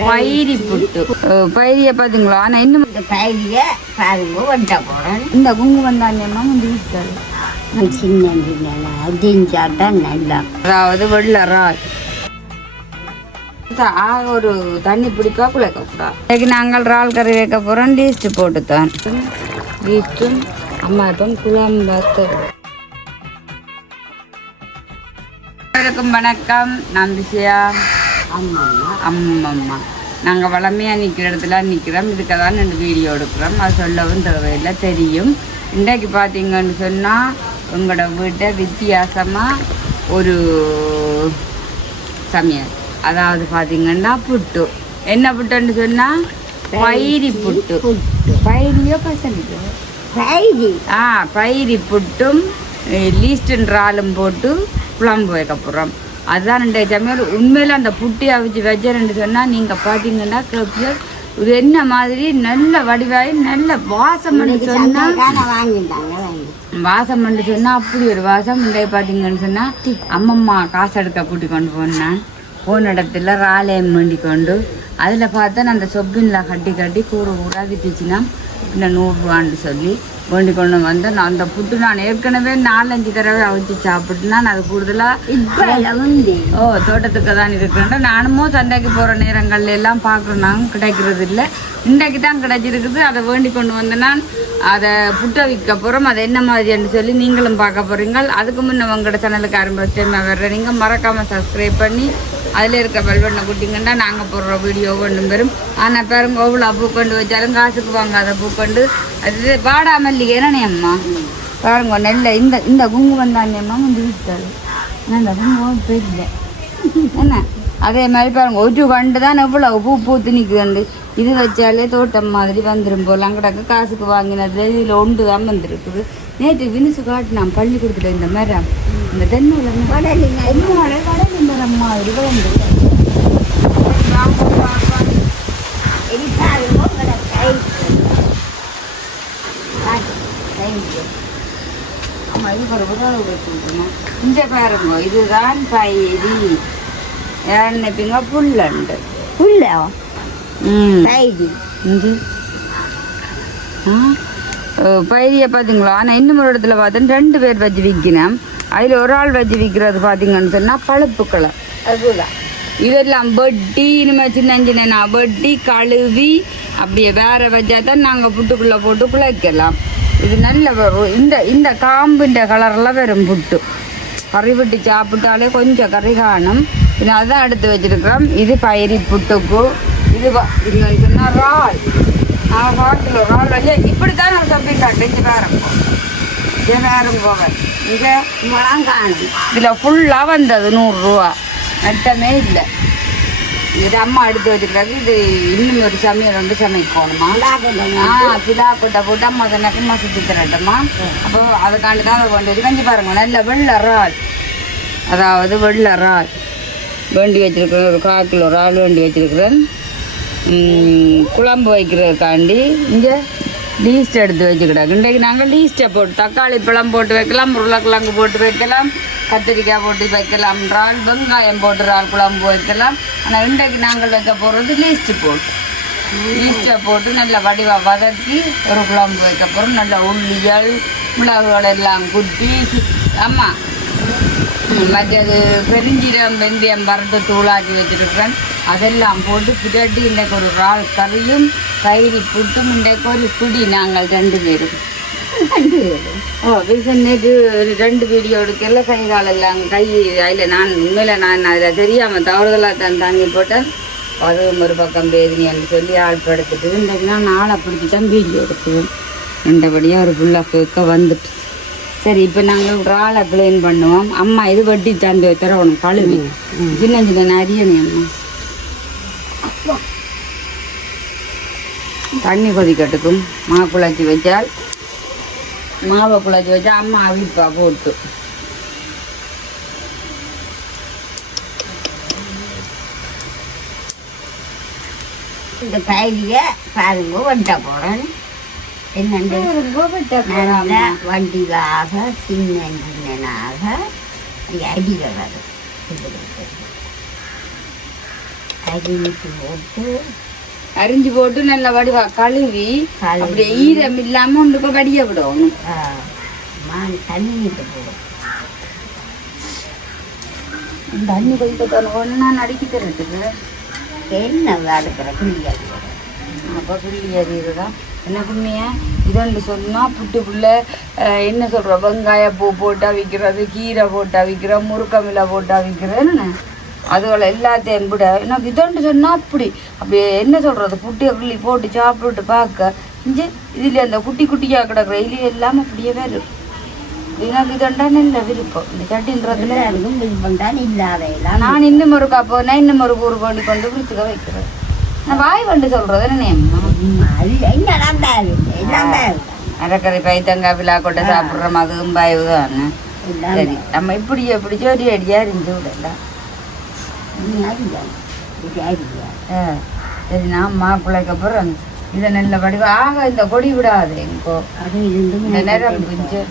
பயிரி புட்டு. பயிரியை பார்த்தீங்களா? ஆனால் இன்னும் இந்த பயிரியை பாருங்க வெட்ட போகிறேன். இந்த குங்குமம் தானியமா முடித்தாரு சின்ன சின்ன அடிஞ்சாதான் நல்லா. அதாவது வெள்ளரால் ஒரு தண்ணி பிடிப்பா குழைக்கக்கூடாது. இன்னைக்கு நாங்கள் இறால் கறி வைக்க போகிறோம். லீஸ்ட்டு போட்டு தான் லீஸ்ட்டும் அம்மா இப்போ குழம்பு. வணக்கம், நான் விஷயா. அம்மம்மா நாங்கள் வளமையாக நிற்கிற இடத்துல நிற்கிறோம். இதுக்கு தான் 2 வீடியோ எடுக்கிறோம். அது சொல்லவும் தேவையில்லை, தெரியும். இன்றைக்கு பார்த்தீங்கன்னு சொன்னால் உங்களோட வீட்டை வித்தியாசமாக ஒரு சமையல். அதாவது பார்த்தீங்கன்னா புட்டு. என்ன புட்டுன்னு சொன்னால் பயிரி புட்டு. பயிரியோ பசங்க பயிரி புட்டும் லீஸ்ட்ன்றாலும் போட்டு குழம்பு வைக்க போகிறோம். அதுதான் 2 சமையல். உண்மையில் அந்த புட்டி அவிச்சு வச்சேன்னு சொன்னால் நீங்கள் பார்த்தீங்கன்னா கேப்பியர் இது என்ன மாதிரி நல்ல வடிவாய் நல்ல வாசம் பண்ணி சொன்னால் வாசம் பண்ணி சொன்னால் அப்படி ஒரு வாசம். இன்றைக்கு பார்த்தீங்கன்னு சொன்னால் அம்மம்மா காசு எடுக்க கூட்டி கொண்டு போனேன். போன இடத்துல ராலையம் வேண்டி கொண்டு அதில் பார்த்தா நான் அந்த சொப்பின்ல கட்டி கூறு கூடா விட்டுச்சுன்னா இன்னும் 100 ரூபான்னு சொல்லி வேண்டி கொண்டு வந்தேன். நான் அந்த புட்டு நான் ஏற்கனவே 4-5 தடவை அவிச்சு சாப்பிட்டுனா அது கூடுதலாக தோட்டத்துக்கு தான் இருக்கிறேன். நானும் சந்தைக்கு போகிற நேரங்கள்ல எல்லாம் பார்க்குறேன். நாங்கள் கிடைக்கிறது இல்லை. இன்றைக்கு தான் கிடைச்சிருக்குது. அதை வேண்டி கொண்டு வந்தேன்னா அதை புட்டை விற்க போகிறோம். அது என்ன மாதிரின்னு சொல்லி நீங்களும் பார்க்க போகிறீங்க. அதுக்கு முன்னே உங்களோட சேனலுக்கு ஆரம்பிச்சு வர்றேன். நீங்கள் மறக்காமல் சப்ஸ்கிரைப் பண்ணி அதில் இருக்க பெல்பட்டனை குட்டிங்கன்னா நாங்கள் போடுற வீடியோ கொண்டு வரும். ஆனால் பாருங்க எவ்வளோ பூ கொண்டு வச்சாலும் காசுக்கு வாங்காத பூ கொண்டு அது வாடாமல் இல்லையே அம்மா. பாருங்க நெல்லை இந்த குங்குமம் தானியம்மா வந்து வீட்டாரு. ஆனால் இந்த குங்குமம் போயிடல என்ன. அதே மாதிரி பாருங்க ஒரு வண்டு தான் எவ்வளோ பூத்து நிற்குது. இது வச்சாலே தோட்டம் மாதிரி வந்துடும் போல். அங்கடாக்க காசுக்கு வாங்கினது இதில் ஒன்று தான் வந்துருக்குது. நேற்று வினுசு காட்டினான் பள்ளிக்கூடத்தில் இந்த மரம், இந்த தென்னை கடல் மரம் மாதிரி வந்து ஆமாம். இது ஒரு உதவி வச்சுருக்கணும். இந்த பாருங்க இதுதான் பயிரி. யார் நினைப்பீங்க? புல்லண்டு புல்ல பயிரியை பார்த்தீங்களா? ஆனால் இன்னும் ஒரு இடத்துல பார்த்தேன் 2 பேர் வச்சு விற்கினேன். அதில் ஒரு ஆள் வச்சு விற்கிறது பார்த்தீங்கன்னு சொன்னால் பழுப்பு கலர். அதுதான் இதெல்லாம் வெட்டி இனிமேல் சின்ன வெட்டி கழுவி அப்படியே வேற வச்சா தான் நாங்கள் புட்டுக்குள்ளே போட்டு குழைக்கலாம். இது நல்ல இந்த காம்புன்ற கலரில் வரும் புட்டு. கறி விட்டு சாப்பிட்டாலே கொஞ்சம் கறி காணும். இது அதுதான் எடுத்து வச்சிருக்கிறோம். இது பயிரி புட்டுக்கு. இது சொன்னால் இறால். காட்டில் இறால் வச்சு இப்படி தான் நம்ம சப்பி காட்டு வேறும் வேறும் போவேன். இங்கே மழை காணும். இதில் ஃபுல்லாக வந்தது 100 ரூபா. நட்டமே இல்லை. இது அம்மா எடுத்து வச்சுக்கிறாங்க. இது இன்னும் ஒரு சமையல் வந்து சமைக்கணுமா? பிலா கொட்டை போட்டு அம்மா எனக்கு மசிச்சு தரட்டுமா? அப்போ அதுக்காண்டி தான் அதை கொண்டு வச்சு கஞ்சி பாருங்க. நல்ல வெள்ளை இறால், அதாவது வெள்ளை இறால் வேண்டி வச்சுருக்கிறேன். ஒரு 1/4 கிலோ இறால் வேண்டி வச்சுருக்கிறேன். குழம்பு வைக்கிறதுக்காண்டி இங்கே லீஸ்ட் எடுத்து வச்சுக்கிட்டாங்க. இன்றைக்கு நாங்கள் லீஸ்ட்டை போட்டு தக்காளி பழம் போட்டு வைக்கலாம், உருளைக்கிழங்கு போட்டு வைக்கலாம், கத்திரிக்காய் போட்டு வைக்கலாம், இறால் வெங்காயம் போட்டு இறால் குழம்பு வைக்கலாம். ஆனால் இன்றைக்கு நாங்கள் வைக்க போகிறது லீஸ்ட்டை போட்டு நல்லா வடிவாக வதக்கி ஒரு குழம்பு வைக்க போகிறோம். நல்லா உள்ளிகள் மிளகுகள் எல்லாம் குத்தி ஆமாம் மற்றது பெருஞ்சீரம் வெந்தயம் வறுத்து தூளாக்கி வச்சுருக்கிறேன். அதெல்லாம் போட்டு பின்னாடி இன்றைக்கு ஒரு இறால் கறியும் பயிரி புட்டும் இன்றைக்கு ஒரு பிடி நாங்கள் 2 பேரும். நேற்று 2 வீடியோ எடுக்கல. கை காலெல்லாம் அதில் நான் உண்மையில் நான் அதில் தெரியாமல் தவறுதலாக தான் தாங்கி போட்டேன். அதுவும் ஒரு பக்கம் பேதினின்னு சொல்லி ஆள்படுத்திட்டு இன்றைக்கு நான் ஆளை பிடிச்சி தான் வீடியோ எடுத்துவேன். ரெண்டபடியாக ஒரு ஃபுல்லாக கேட்க வந்துட்டு. சரி, இப்போ நாங்கள் ஒரு ஆளை க்ளீன் பண்ணுவோம். அம்மா இது வட்டி தந்து தரணும் கழுவி சின்ன அரியணை. அம்மா தண்ணி கொதிக்கட்டுக்கும் மாவை குழச்சி வச்சா அம்மா அவிப்பா போட்டு இந்த பயிரியை பாருங்க வெட்ட போகிறேன். என்னென்ன வண்டிகாக சின்னனாக அடிகள் வரும். அரிஞ்சு போட்டு அரிஞ்சு போட்டு நல்ல வடிவா கழுவி அப்படியே ஈரம் இல்லாம ஒன்றுக்கு வடிய விடணும். தண்ணிட்டு போடும். தண்ணி கொஞ்சம் ஒன்று நான் அடிக்கி தரட்டுக்கு என்ன அடுக்கிற கிளியாடி. அப்போ கிள்ளி அறியுறதா என்ன புண்ணிய இதொன்று சொன்னால் புட்டுக்குள்ள என்ன சொல்கிற வெங்காய பூ போட்டா விற்கிறது, கீரை போட்டா விற்கிறோம், முருக்கமில்லை போட்டா விற்கிறேன்னு அதுகளை எல்லாத்தையும் விட எனக்கு இதொன்று சொன்னால் அப்படியே என்ன சொல்கிறது புட்டியை கிள்ளி போட்டு சாப்பிட்டு பார்க்க இஞ்சி இதில் அந்த குட்டி குட்டியாக கிடக்குற இலி எல்லாம் அப்படியே வரும். எனக்கு இதொண்டா நல்ல விருப்பம் இந்த சட்டின்றதுல விருப்பம் தான் இல்லாத. நான் இன்னும் ஒரு போனேன் இன்னும் ஒரு கூறு பண்ணி கொண்டு குளிச்சுக்க வைக்கிறேன். நான் வாய் வந்து சொல்றது அரைக்கறி பைத்தங்காய் விழா கொண்டு சாப்பிட்றோம் அதுவும் பாய்வு தானே. சரி நம்ம இப்படி எப்படி ஜோடி அடியா இருந்து விடலாம். சரி நான் மாப்பிள்ளைக்கு அப்புறம் இதை நல்ல வடிவா ஆக இந்த கொடி விடாது எங்கோ இந்த நேரம் கொஞ்சம்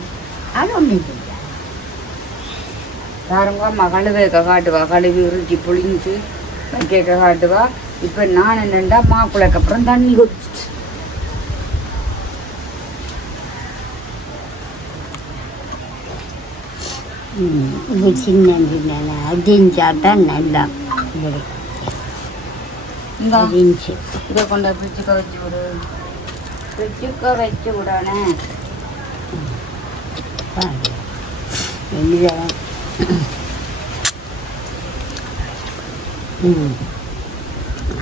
யாருங்க அம்மா கழுவேக்க காட்டுவா கழுவி உருட்டி புளிஞ்சு வைக்க காட்டுவா. இப்போ நான் என்னண்டா மாக்குளைக்கு அப்புறம் தண்ணி குடிச்சிட்டு இது சின்ன சின்ன அடிஞ்சாதான் நல்லா அடிஞ்சு இதை கொண்டு ஃப்ரிட்ஜுக்க வச்சு விடு. ஃப்ரிட்ஜுக்க வச்சு விடானே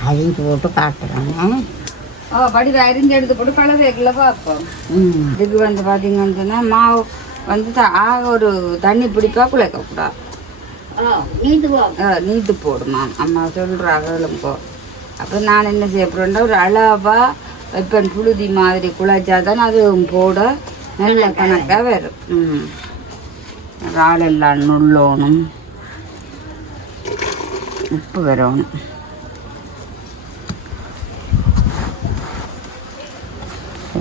அரிஞ்சு போட்டு காட்டுறானே. படிவை அரிஞ்சு எடுத்து போட்டு கலவைக்குள்ள பார்ப்போம். இதுக்கு வந்து பார்த்தீங்கன்னு சொன்னால் மாவு வந்து ஆக ஒரு தண்ணி பிடிப்பா குழைக்கக்கூடாது. நீட்டு போடுமா அம்மா சொல்கிறாங்க போ. அப்போ நான் என்ன செய்ய போகிறேன்னா ஒரு அளவாக இப்போ புழுதி மாதிரி குழைச்சா தானே அதுவும் போட நல்ல கணக்காக வரும். ராலெல்லாம் நுள்ளோணும், உப்பு வரணும்.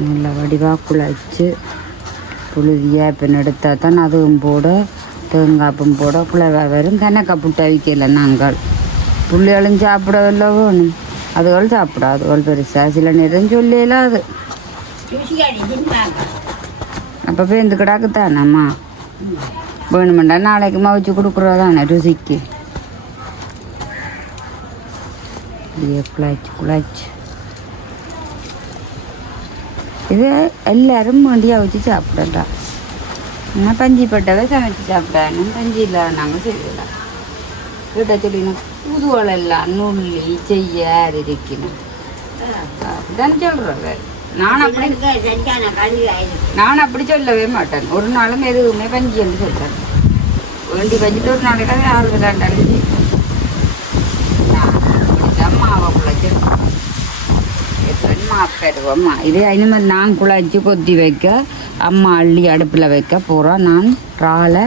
நல்ல வடிவாக குழைச்சி புழுதியாக இப்போ எடுத்தால் தான் அதுவும் போட தேங்காப்பும் போட குழவா வரும். கணக்காய் புட்டை வைக்கல நாங்கள் புள்ளிகளும் சாப்பிடவில்லை வேணும், அதுகள் சாப்பிடாது. அதுகள் பெருசாக சில நேரம் சொல்லலாம் அது அப்போ பேருந்து கிடாக்குத்தானம்மா வேணுமெண்டா நாளைக்கு மவிச்சு கொடுக்குறதானே ருசிக்கு. குழாச்சு இது எல்லாரும் வேண்டியாக வச்சு சாப்பிடலாம். நான் பஞ்சி பட்டவை சமைச்சு சாப்பிடணும், பஞ்சி இல்லாத நாங்கள் செய்யலாம். கிட்ட சொல்லினோம் புதுவளெல்லாம் நுள்ளி செய்ய இருக்கணும் அப்படிதான் சொல்கிறேன். நான் அப்படி சொல்லவே மாட்டேன். ஒரு நாளும் எதுவுமே பஞ்சி என்று சொல்கிறேன். வேண்டி வச்சுட்டு ஒரு நாளைக்கு அது 6 விளாண்டாலும் மாவை குழைச்சிருக்கோம் மாப்பருவோம்மா. இதே இனிமேல் நான் குழைச்சி கொத்தி வைக்க அம்மா அள்ளி அடுப்பில் வைக்க போகிறோம். நான் ராலை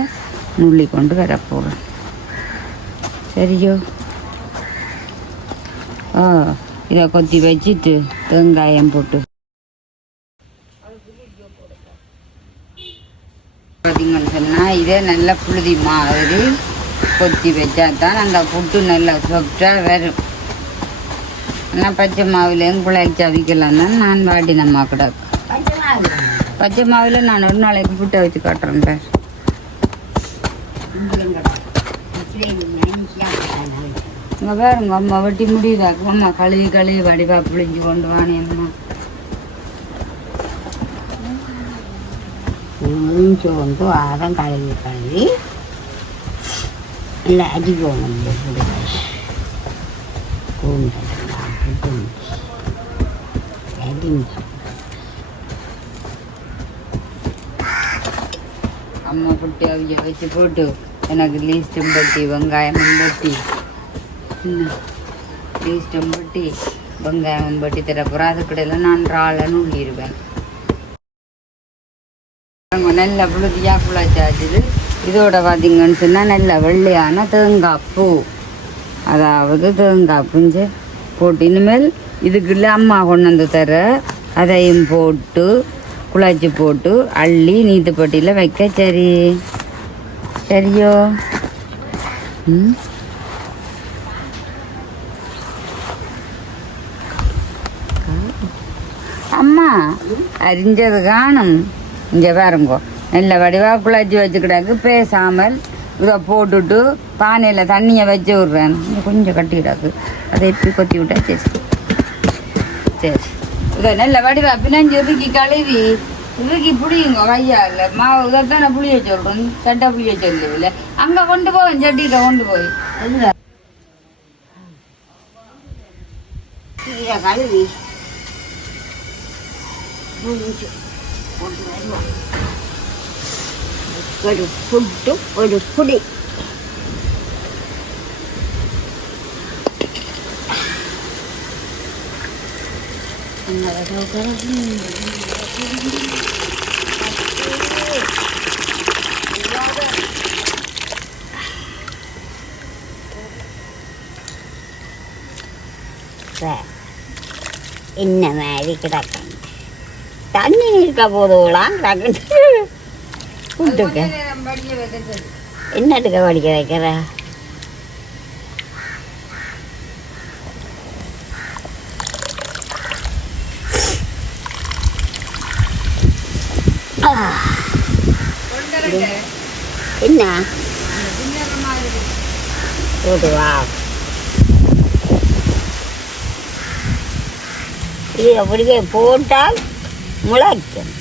நுள்ளி கொண்டு வர போகிறேன். சரியோ? இதை கொத்தி வச்சுட்டு வெங்காயம் போட்டு பார்த்தீங்கன்னு சொன்னால் இதே நல்ல புழுதி மாதிரி கொத்தி வச்சா தான் அந்த புட்டு நல்லா சாஃப்டாக வரும். ஆனால் பச்சை மாவுலேயும் குழைச்சி அவிக்கலாம் தான் நான் வாட்டினம்மா கூட. பச்சை மாவில் நான் ஒரு நாளைக்கு புட்டை வச்சு காட்டுறேன் சார். இங்கே பாருங்க அம்மா வெட்டி முடியுதாக்கும். அம்மா கழுவி வடிவா புளிஞ்சு கொண்டு வானேம்மா. முடிஞ்சு கொண்டு ஆரம் கழுவி இல்லை அடிக்கணும். அம்மா புட்டி அவிய வச்சு போட்டு எனக்கு லீஸ்டும் பட்டி வெங்காயமும் பட்டி லீஸ்டும் பட்டி வெங்காயமும் பட்டி தரப்போகிறேன். அதுக்கிடையில் நான் ராலன்னு உள்ளிடுவேன். நல்ல புழுதியாக குழச்சாச்சுது. இதோட பார்த்தீங்கன்னு சொன்னால் நல்ல வெள்ளையான தேங்காய் பூ, அதாவது தேங்காய் புஞ்சு போட்டு இனிமேல் இதுக்குள்ள அம்மா கொண்டு வந்து தர அதையும் போட்டு குழச்சி போட்டு அள்ளி நீத்துப்பட்டியில் வைக்க. சரி சரியோ? அம்மா அரிஞ்சது காணும் இங்கே பாருங்கோ நல்ல வடிவாக குழச்சி வச்சுக்கிட்டாக்கு பேசாமல் இதை போட்டுட்டு பானையில் தண்ணியை வச்சு விட்றேன் கொஞ்சம் கட்டிக்கிடாக்கு அதை எப்படி கொத்தி விட்டா சரி சரி இதை நல்ல வடிவா பின்னாஞ்சி இறுக்கி கழுவி இறுக்கி புளியுங்க கையால் மாவு இதைத்தான் நான் புளிய சொல்கிறேன் சட்டை புளிய சொல்லவில்லை அங்கே கொண்டு போவேன் சட்டியில் கொண்டு போய் கீரை கழுவி புளிஞ்சு கொண்டு வருவோம். ஒரு புட்டு ஒரு புடி என்ன மாதிரி கிடக்கும் தண்ணி இருக்க போதுலாம் கிடக்கு புட்டுக்கு என்னத்துக்கு வடிக்க வைக்கிற என்ன போதுவா இது அப்படியே போட்டால் முளைக்கும்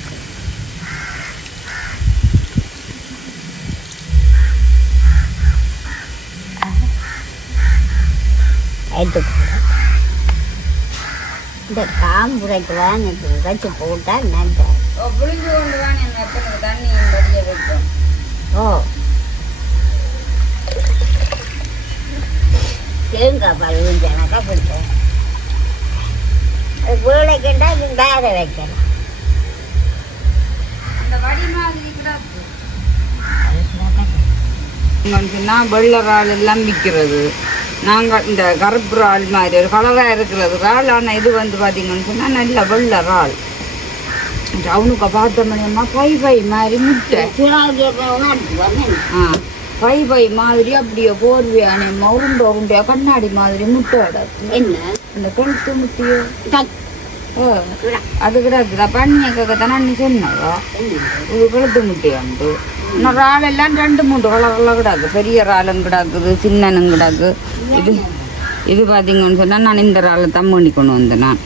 இந்த காம்புரைக்கு வச்சு போட்டால் நல்ல ஓ தேங்காய் பால் ஊஞ்சனாக்கா பிடிக்கும் அது வேலைக்குண்டா வேக வைக்கலாம் வெள்ளை இறால் எல்லாம் விற்கிறது நாங்கள் இந்த கருப்பு இறால் மாதிரி ஒரு கலராக இருக்கிறது இறால் ஆனால் இது வந்து பார்த்தீங்கன்னு சொன்னால் நல்ல வெள்ளை இறால் அவனுக்கு பார்த்த மணியம்மா பை மாதிரி முட்டை பை மாதிரி அப்படியே போர்வையான உருண்டையா கண்ணாடி மாதிரி முட்டை என்ன அந்த கொழுத்து முட்டையோ அது கிடக்குதா பண்ணியக்க தானே நீ சொன்னதா இது கொழுத்து முட்டையாண்டு இன்னும் இறால் எல்லாம் 2-3 கலரில் கிடாக்கு பெரிய இறாலும் கிடாக்குது சின்னனும் கிடாக்கு இது பார்த்தீங்கன்னு சொன்னால் நான் இந்த இறாலை தான் பண்ணி கொண்டு வந்தேன் நான்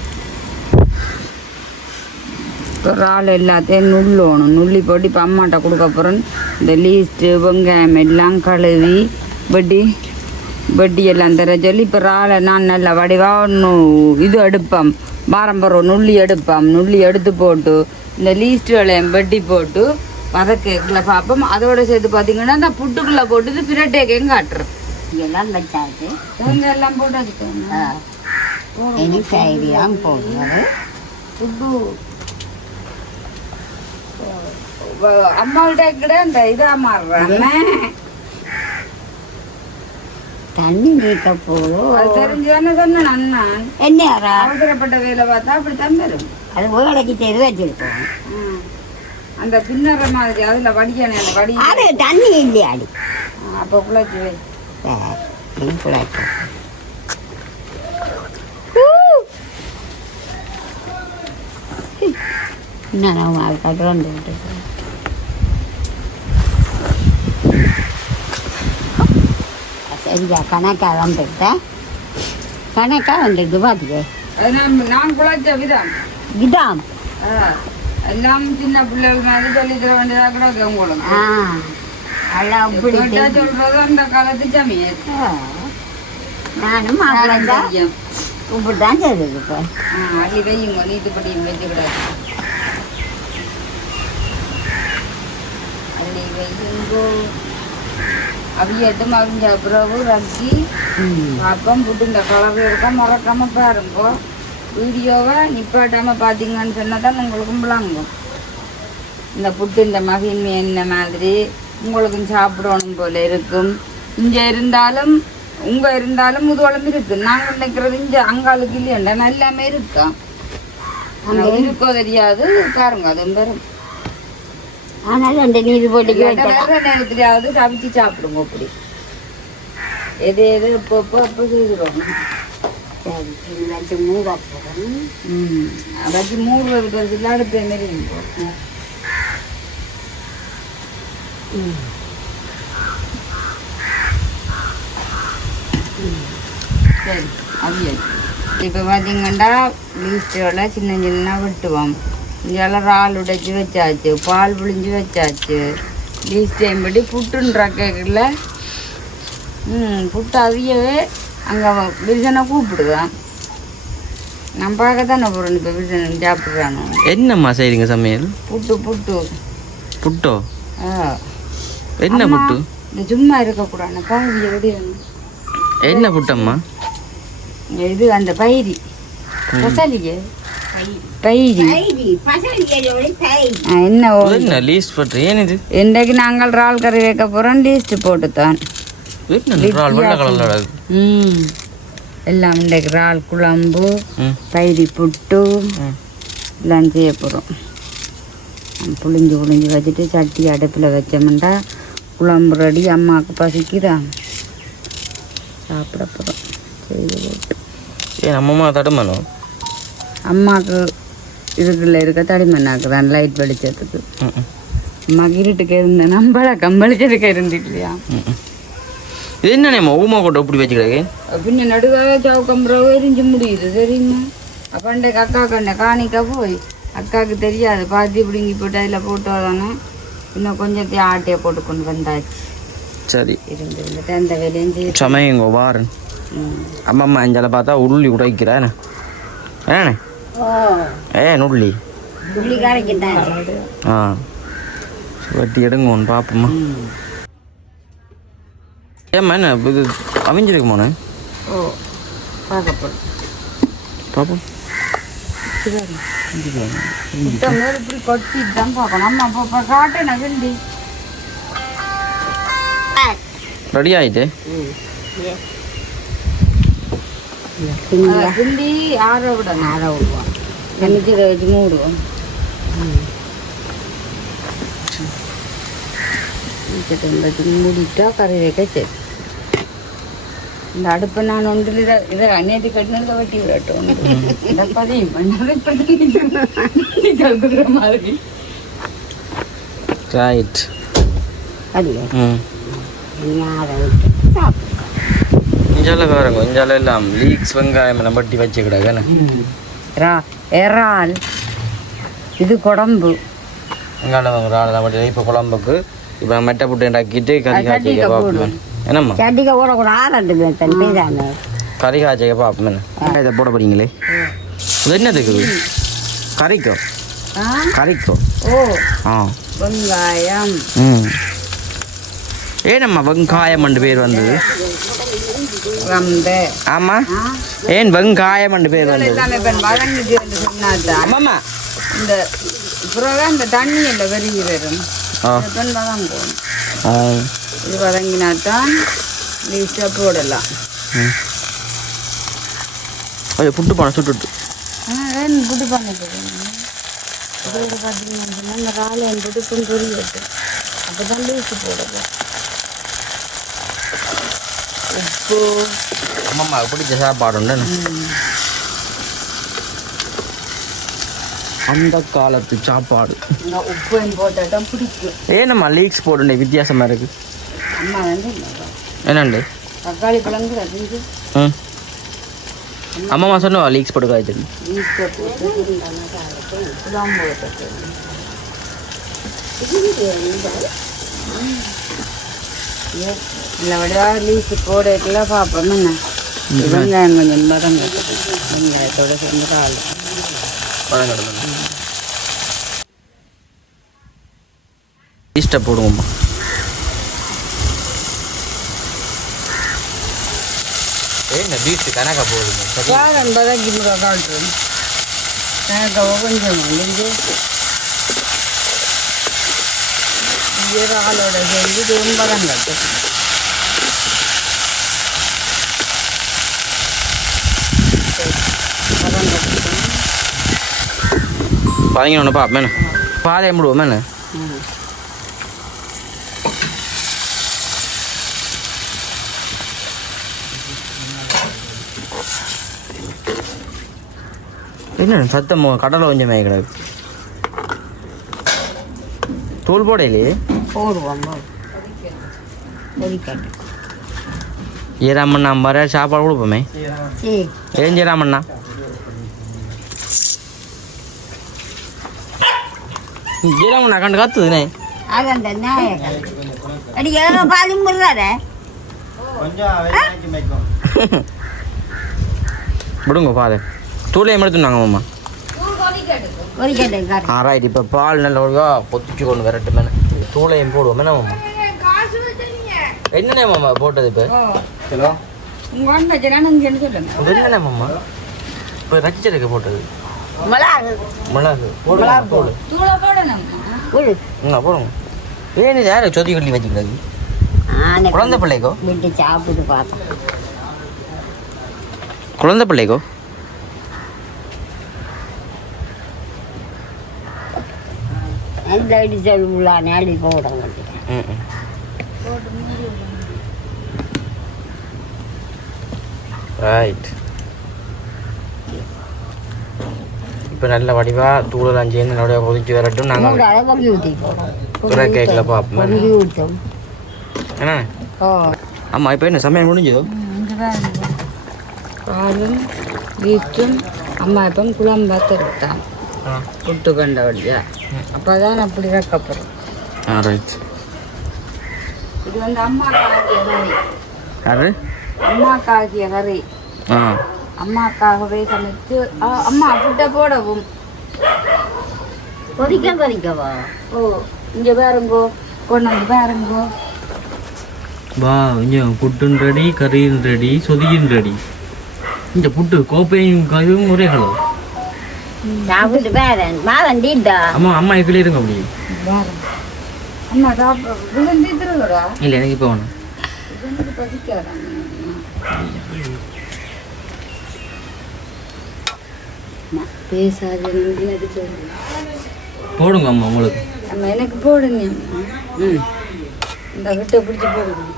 இப்போ இறால் எல்லாத்தையும் நுள்ளணும் நுள்ளி போட்டு இப்போ அம்மாட்ட கொடுக்க போகிறேன் இந்த லீஸ்ட்டு வெங்காயம் எல்லாம் கழுவி வெட்டி எல்லாம் தர சொல்லி இப்போ இறாலை நான் நல்லா வடிவாக ஒன்றும் இது எடுப்பேன் பாரம்பரம் நுள்ளி எடுப்பேன் நுள்ளி எடுத்து போட்டு இந்த லீஸ்ட்டுகளையும் வெட்டி போட்டு வதக்கல பார்ப்போம் அதோட சேர்த்து பார்த்தீங்கன்னா இந்த புட்டுக்குள்ளே போட்டு பிரட்டேக்கையும் காட்டுறேன் இதெல்லாம் வச்சாச்சு தேங்காய் எல்லாம் போட்டு அதுக்கு எனக்கு ஐடியாவும் போடுறது புட்டு அம்மாவிட்ட கூட இந்த இதா மாறுறாங்க தண்ணி நீக்க போதும் அது தெரிஞ்சுதானே சொன்னேன் அண்ணன் என்ன அவசரப்பட்ட வேலை பார்த்தா அப்படித்தான் வரும் அது வேலைக்கு செய்து வச்சிருக்கோம் அந்த பின்னற மாதிரி அதுல வடிக்கணும் அந்த வடி அது தண்ணி இல்லையாடி அப்போ குழச்சி வை குழாய்க்கு என்ன நான் கட்டுறோம் சரியா கணக்காக வந்துட்டேன் கணக்காக வந்துட்டு பார்த்துக்க நான் குழச்ச விதம் விதாம் எல்லாம் சின்ன பிள்ளைகள் மாதிரி சொல்லி தர வேண்டியதா கூட உங்களுக்கு அப்படி சொல்றது அந்த காலத்து சமையல் நானும் மாப்பிள்ளை இப்படி தான் செய்யுது இப்போ அள்ளி வையுங்க நீத்துப்படியும் வச்சு கூடாது அள்ளி வையுங்கோ அவியட்டும் அவிஞ்ச பிறகு ரக்கி பார்ப்போம் புட்டு இந்த கலர் இருக்கும் மறக்காம பாருங்கோ வீடியோவை நிப்பாட்டாமல் பார்த்தீங்கன்னு சொன்னால் தான் உங்களுக்கும் விளங்கும் இந்த புட்டு இந்த மகிமை என்ன மாதிரி உங்களுக்கும் சாப்பிடணும் போல இருக்கும் இங்கே இருந்தாலும் இருந்தாலும் முதுவளம் இருக்கு நாங்கள் நினைக்கிறது இங்கே அங்காளுக்கு இல்லையண்டா நல்லாமே இருக்கோம் இருக்கோ தெரியாது பாருங்க அதுவும் வரும் ஆனால் அந்த நீர் போட்டு வேற நேரத்திலாவது சமைச்சு சாப்பிடுங்க அப்படி எது எப்போ செய்துருவோம் சரி இது வச்சு மூட போகிறோம். வச்சு மூடுறதுக்கு வந்து அடுப்பு மாரி சரி அவியாச்சு. இப்போ பார்த்தீங்கன்னா லீஸ்டோட சின்ன சின்ன வெட்டுவோம். இங்கெல்லாம் இறால் உடைச்சி வச்சாச்சு, பால் புளிஞ்சு வச்சாச்சு. லீஸ்ட் டைம் படி புட்டுன்ற கேக்கில் புட்டு அவியவே அங்கே விருசனை கூப்பிடுவேன். நான் பார்க்க தானே போகிறேன். இப்போ விருசன் சாப்பிட்றானோ. என்னம்மா செய்றீங்க சமையல்? புட்டு புட்டு புட்டோ? ஆ என்ன புட்டு? இந்த சும்மா இருக்கக்கூடாது பகுதி எப்படி என்ன புட்டம்மா? இது அந்த பயிரி பசலியே பயிரி என்ன என்ன லீஸ்ட் பட்டு ஏன் இது? இன்றைக்கு நாங்கள் இறால் கறி வைக்க போகிறோம். லீஸ்ட் போட்டுத்தான் எல்லாம் இன்றைக்கு இறால் குழம்பு பயிரி புட்டு எல்லாம் செய்ய போகிறோம். புளிஞ்சு புளிஞ்சு வச்சுட்டு சட்டி அடுப்பில் வச்சோம்னா குழம்பு ரெடி. அம்மாவுக்கு பசிக்குதான் சாப்பிட போகிறோம். செய்து போட்டு ஏன் அம்மா தடுமானோம்? அம்மாவுக்கு இதுக்குள்ள இருக்க தடிமண்ணாக்குதான் லைட் வெளிச்சத்துக்கு. அம்மாக்கு இருட்டுக்கு இருந்த நம்மள கம்பளிச்சதுக்கு இருந்துக்கலையா? இது என்னம்மா ஊமா கொட்டை இப்படி வச்சுக்கிறாங்க? பின்ன நடுவாக சவுக்கம்புறவு எரிஞ்சு முடியுது தெரியுமா? அப்பண்டே அக்கா கண்ணை காணிக்க போய் அக்காவுக்கு தெரியாது பாத்தி பிடுங்கி போட்டு அதில் போட்டு வரானே. இன்னும் கொஞ்சத்தையும் ஆட்டையை போட்டு கொண்டு வந்தாச்சு. சரி இருந்துட்டு அந்த வேலையும் செய்ய சமையுங்க வாரன். அம்மா அஞ்சால பார்த்தா உள்ளி உடைக்கிறேன். ஏண்ணே உள்ளி உள்ளி கரைக்குதான். ஆ வெட்டி எடுங்க ஒன்று பார்ப்போம்மா. ஏம்மா என்ன இது அவிஞ்சிருக்குமாண்ணே? ஓ பார்க்கப்படும் பார்ப்போம். இப்படி கொட்டிட்டு தான் பார்க்கணும். அம்மா அப்போ காட்டேன் கிண்டி ரெடி ஆயிட்டு கிண்டி ஆற விடணும். ஆற விடுவோம். எனக்கு இதை வச்சு மூடுவோம். வச்சு மூடிட்டா கறி வைக்க சரி. இந்த அடுப்பை நான் ஒன்றில் இதை நேற்று கட்டினதை வெட்டி விடட்டும். இந்த பதியும் கல்குற மாதிரி ரைட். அப்படியே அதை விட்டு சாப்பிடுங்க. இஞ்சால வேறங்க இஞ்சால எல்லாம் லீக்ஸ் வெங்காயம் எல்லாம் பட்டி வச்சுக்கிடாங்கண்ணே. இறால் இது குழம்பு. வெங்காயம் இறால் தான் பட்டி. இப்போ குழம்புக்கு இப்போ மெட்டை புட்டு ഉണ്ടാക്കിയിട്ട് கறி காய்ச்சிக்க பார்ப்போம். என்னம்மா சட்டிக்க போடக்கூடாது தானே கறி காய்ச்சிக்க பார்ப்போம். என்ன இதை போட போறீங்களே? இது என்னதுக்கு? கறிக்கோ கறிக்கோ? ஓ ஆ வெங்காயம். ஏனம்மா வெங்காயம் பேர் வந்தது? ஆமா ஏன் வெங்காயம் பேர் வந்தது? வதங்கிட்டு வந்து சொன்னாதான் ஆமாம்மா இந்த பிறகு இந்த தண்ணி இல்லை வெறிய வரும். வதங்கணும். இது வதங்கினாத்தான் லீஸ்டாக போடலாம். புட்டு பானை சுட்டுட்டு புட்டு பானை போடுங்க. இது பார்த்தீங்கன்னா இந்த ராலையன் போட்டு கொஞ்சம் பொரியட்டு அப்போ தான் லீஸ்ட் போடலாம். உப்பு அம்மா பிடிச்ச சாப்பாடு உண்டு. அந்த காலத்து சாப்பாடு. உப்பு போட்டால் பிடிக்கும். ஏன்னம்மா லீக்ஸ் போடுண்டே வித்தியாசமாக இருக்கு? அம்மா வந்து என்னண்டு தக்காளி பழங்கு அது அம்மா சொன்னா லீக்ஸ் போட்டு காய்ச்சி இல்லை விட லீஸ்ட் போடல பார்ப்போம். என்ன வெங்காயம் கொஞ்சம் வதங்க வெங்காயத்தோட சேர்ந்து கால் லீஸ்ட்டை போடுவோம்மா. என்ன பீஃப் கணக்கா போடுங்க காரம் வதக்கி காட்டுறோம். கணக்காக கொஞ்சம் முடிஞ்சு ஆளோட சேர்ந்து ரொம்ப கட்டு பதினொன்று பார்ப்பேன். பாதையை முடுவோம். என்ன என்ன சத்தம் கடலை கொஞ்சம் மேய்க்கிறாரு தூள் போடையிலே போடுவோம் பொரிக்கட்டு ஜெயராமண்ணா வர சாப்பாடு கொடுப்போமே ஏன் ஜெயராமண்ணா ஜெயராமண்ணா கண்டு கத்துதுனே அதான் நாயகன் அடி எதோ பாதி முறாரே விடுங்க பாரு தூளையும் எடுத்துனாங்க மாமா பொரிக்கட்டு ரைட் இப்போ பால் நல்ல ஒழுங்கா பொத்திச்சு கொண்டு வரட்டுமே தூளையும் போடுவோம் என்ன மாமா என்னண்ணே மாமா போட்டது இப்போ ஹலோ உங்கள் அண்ணன் ஜனங்கன்னு சொல்லுங்க அது என்னண்ணே மாமா இப்போ ரச்சிச்சதுக்கு போட்டது மிளகு மிளகு போடு போடு தூளை போடணும் போடு போடுங்க ஏன் இது யாரை சொதி கட்டி வச்சுக்கிறது குழந்தை பிள்ளைக்கோ விட்டு சாப்பிட்டு பார்த்தோம் குழந்தை பிள்ளைக்கோ எந்த அடி சொல்லுலானே அடி போட மாட்டேன் ரைட் இப்போ நல்ல வடிவாக தூளெல்லாம் சேர்ந்து நிறைய கொதிச்சு வரட்டும் நாங்கள் பொங்கி ஊற்றி போடும் பிற கேக்கில் பார்ப்போம் பொங்கி ஊற்றும் என்ன ஓ ஆமாம் இப்போ என்ன சமையல் முடிஞ்சதோ இங்கே பாருங்க பாலும் வீட்டும் அம்மா இப்போ குழம்பு எடுத்தான் புட்டு கண்டபடியா அப்போ தான் அப்படி வைக்கப்படுறோம் ரைட் இது வந்து அம்மாக்காகிய கறி யாரு அம்மாக்காகிய கறி அம்மாக்காகவே சமைத்து அம்மா புட்டை போடவும் பொரிக்கவா ஓ இங்கே பாருங்கோ கொண்டு வந்து பாருங்கோ வா இங்கே புட்டும் ரெடி கறியும் ரெடி சொதியும் ரெடி இந்த புட்டு கோப்பையும் கறியும் ஒரே கலவு சாப்பிட்டு பேரன் மாவன் தீட்டா அம்மா அம்மா இதுல இருங்க அப்படி பாருங்க அம்மா சாப்பிட விழுந்து திருவிடா இல்லை எனக்கு இப்போ வேணும் விழுந்து பசிக்காதான் பேசாது எனக்கு சொல்லு போடுங்க அம்மா உங்களுக்கு அம்மா எனக்கு போடுங்க இந்த விட்டை பிடிச்சி போடுங்க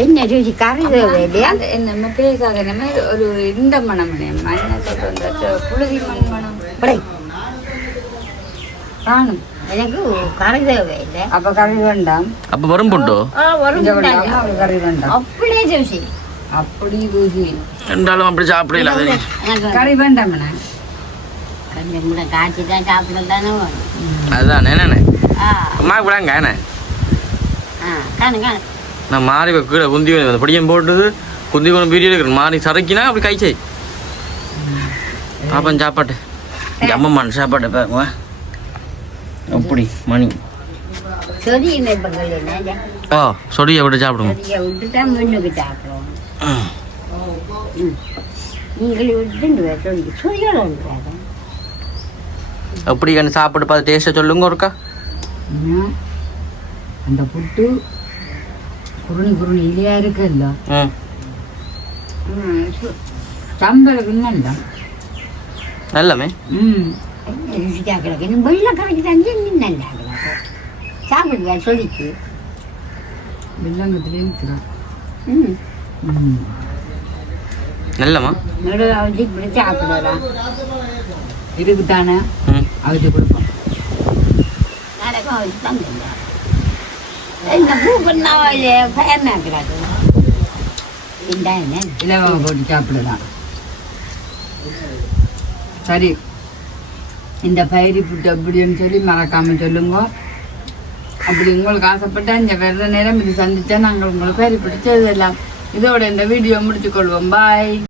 என்ன ருசி கறி இல்லையா அந்த நம்ம பேசாத நம்ம ஒரு இந்த மனம் அம்மா என்ன சொல்றது புழுதி மண் மனம் காணும் எனக்கு கறி தேவை இல்லை அப்ப கறி வேண்டாம் அப்போ வரும் புட்டோ இங்க வேண்டாம் அவளுக்கு கறி வேண்டாம் அப்படியே ருசி அப்படி ருசி ரெண்டாலும் அப்படி சாப்பிடல அது கறி வேண்டாம் கொஞ்சம் கூட காய்ச்சி தான் சாப்பிடதானே வேணும் அதுதான் என்னண்ணே அம்மா விடாங்க என்ன காணு காணு நான் மாறி கீழே குந்தி அந்த படியம் போட்டுது குந்தி கொண்டு பீரியட் இருக்கிறேன் மாறி சரைக்கினா அப்படி காய்ச்சி பாப்பன் சாப்பாட்டு இந்த அம்மம்மான் சாப்பாட்டை பாருங்க அப்படி மணி சொதி பக்கல் என்ன ஓ சொடியை விட்டு சாப்பிடுங்க சொதியை விட்டுட்டா முன்னுக்கு சாப்பிடுவோம் நீங்களே விட்டுட்டு சொதி சொதியோட வந்துடாது அப்படி கண்டு சாப்பிட்டு பார்த்து டேஸ்ட்டை சொல்லுங்க ஒருக்கா அந்த புட்டு குருணி குருணி இல்லையா இருக்குல்ல சம்பளுக்கு நல்லா நல்லமே ருசிக்காக கிடக்கு வெள்ளை கரைக்கு தஞ்சு இன்னும் நல்லா கிடக்கும் சாப்பிடுங்க சொல்லிச்சு வெள்ளங்கத்திலே இருக்கிறோம் நல்லம்மா நடுவில் வச்சு இப்படி சாப்பிடலாம் இருக்குதானே அவிச்சு கொடுப்போம் நடக்கும் வச்சு தான் இந்த பூ பண்ணாவா இல்லையா பயமா கிடக்கு இந்த என்ன இலவ போட்டு சாப்பிடலாம் சரி இந்த பயிரி புட்டு அப்படின்னு சொல்லி மறக்காம சொல்லுங்க அப்படி உங்களுக்கு ஆசைப்பட்டா இந்த வேற நேரம் இது சந்திச்சா நாங்கள் உங்களுக்கு பயிரி புட்டு செய்தெல்லாம் இதோட இந்த வீடியோ முடிச்சுக்கொள்வோம் பாய்.